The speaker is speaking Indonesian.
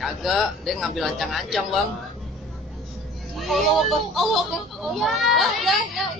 Kagak, dia ngambil ancang-ancang bang. Allah Akbar. Ya.